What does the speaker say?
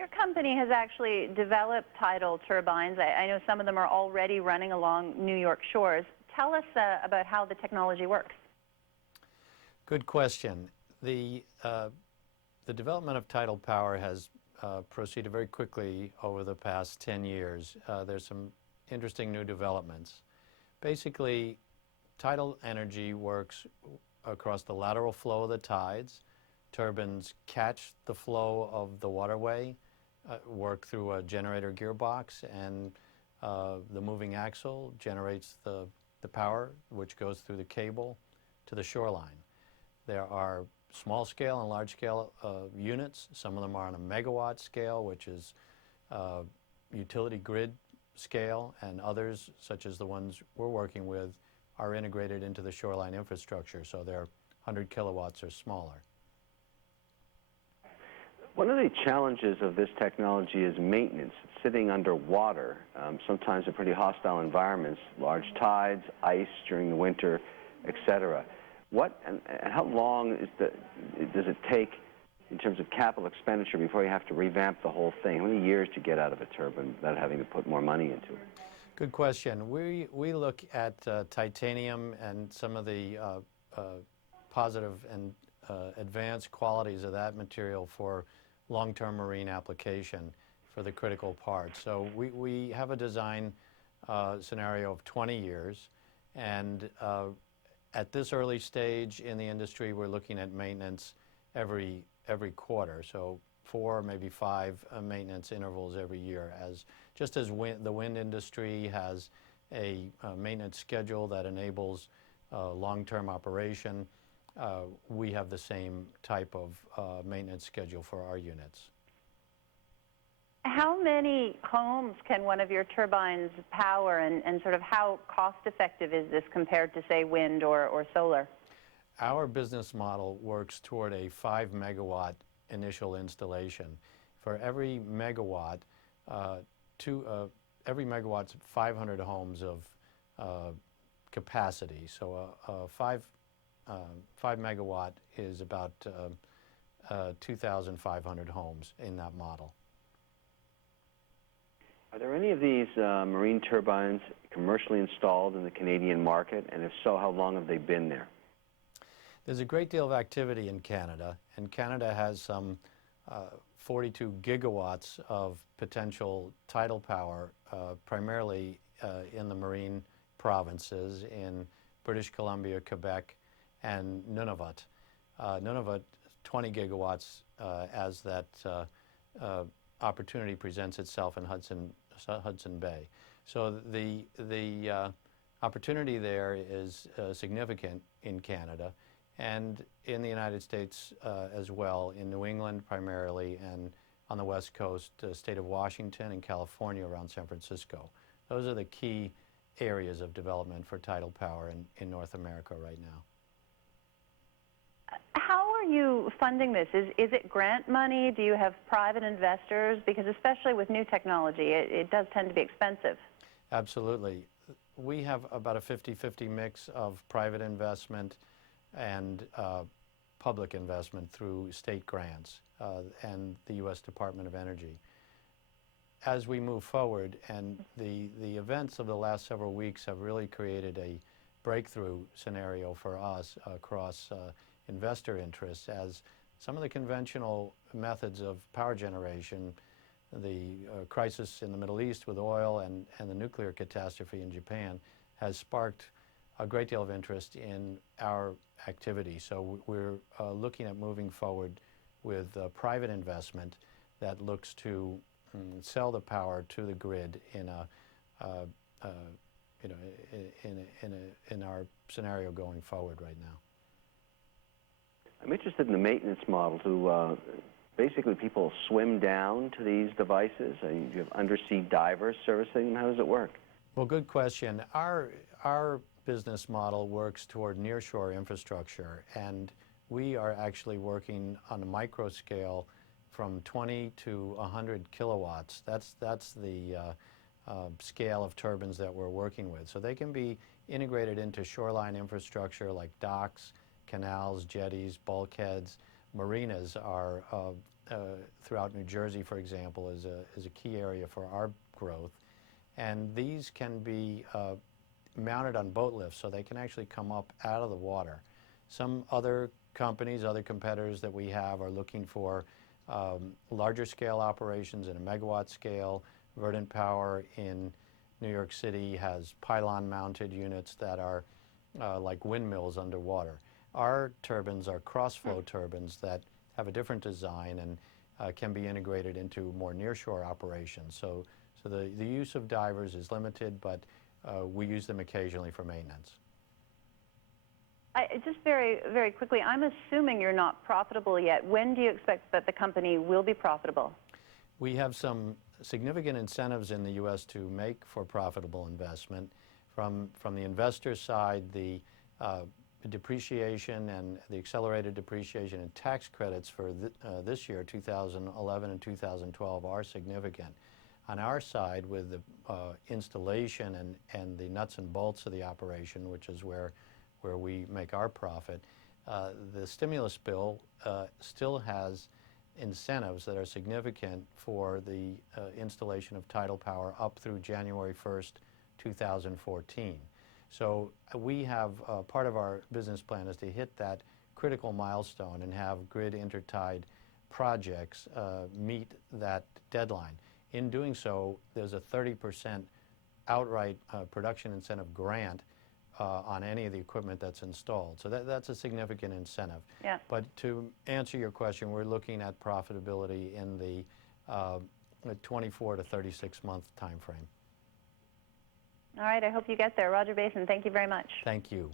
Your company has actually developed tidal turbines. I know some of them are already running along New York shores. Tell us about how the technology works. Good question. The development of tidal power has proceeded very quickly over the past 10 years. There's some interesting new developments. Basically, tidal energy works across the lateral flow of the tides. Turbines catch the flow of the waterway, work through a generator gearbox, and the moving axle generates the power, which goes through the cable to the shoreline. There are small-scale and large-scale units. Some of them are on a megawatt scale, which is utility grid scale, and others, such as the ones we're working with, are integrated into the shoreline infrastructure, so they're 100 kilowatts or smaller. One of the challenges of this technology is maintenance. It's sitting underwater, sometimes in pretty hostile environments, large tides, ice during the winter, etc. What and how long does it take in terms of capital expenditure before you have to revamp the whole thing? How many years to get out of a turbine without having to put more money into it? Good question. We look at titanium and some of the positive and advanced qualities of that material for long-term marine application for the critical parts. So we have a design scenario of 20 years, and at this early stage in the industry, we're looking at maintenance every quarter, so 4, maybe 5 maintenance intervals every year. Just as the wind industry has a maintenance schedule that enables long-term operation, we have the same type of maintenance schedule for our units. How many homes can one of your turbines power, and sort of how cost-effective is this compared to, say, wind or solar? Our business model works toward a 5-megawatt initial installation. For every megawatt, every megawatt's 500 homes of capacity. So a 5 megawatt is about 2,500 homes in that model. Are there any of these marine turbines commercially installed in the Canadian market? And if so, how long have they been there? There's a great deal of activity in Canada, and Canada has some 42 gigawatts of potential tidal power, primarily in the marine provinces in British Columbia, Quebec, and Nunavut. Nunavut, 20 gigawatts as that opportunity presents itself in Hudson Bay. So the opportunity there is significant in Canada and in the United States as well, in New England primarily, and on the West Coast, state of Washington and California around San Francisco. Those are the key areas of development for tidal power in North America right now. How are you funding this? Is it grant money? Do you have private investors? Because especially with new technology, it does tend to be expensive. Absolutely. We have about a 50-50 mix of private investment and public investment through state grants and the U.S. Department of Energy. As we move forward, and the events of the last several weeks have really created a breakthrough scenario for us across investor interests, as some of the conventional methods of power generation, the crisis in the Middle East with oil and the nuclear catastrophe in Japan, has sparked a great deal of interest in our activity. So we're looking at moving forward with private investment that looks to sell the power to the grid in our scenario going forward right now. I'm interested in the maintenance model. Do basically people swim down to these devices? You have undersea divers servicing them. How does it work? Well, good question. Our business model works toward nearshore infrastructure, and we are actually working on a micro scale from 20 to 100 kilowatts. That's the scale of turbines that we're working with. So they can be integrated into shoreline infrastructure like docks, canals, jetties, bulkheads. Marinas are throughout New Jersey, for example, is a key area for our growth. And these can be mounted on boat lifts, so they can actually come up out of the water. Some other companies, other competitors that we have are looking for larger scale operations in a megawatt scale. Verdant Power in New York City has pylon-mounted units that are like windmills underwater. Our turbines are cross-flow turbines that have a different design and can be integrated into more nearshore operations. So the use of divers is limited, but we use them occasionally for maintenance. Just very, very quickly, I'm assuming you're not profitable yet. When do you expect that the company will be profitable? We have some significant incentives in the U.S. to make for profitable investment. From the investor side, the depreciation and the accelerated depreciation and tax credits for this year, 2011 and 2012, are significant. On our side, with the installation and the nuts and bolts of the operation, which is where we make our profit, the stimulus bill still has incentives that are significant for the installation of tidal power up through January 1st, 2014. So we have part of our business plan is to hit that critical milestone and have grid intertied projects meet that deadline. In doing so, there's a 30% outright production incentive grant on any of the equipment that's installed. So that's a significant incentive. Yeah. But to answer your question, we're looking at profitability in the 24 to 36 month time frame. All right, I hope you get there. Roger Bason, thank you very much. Thank you.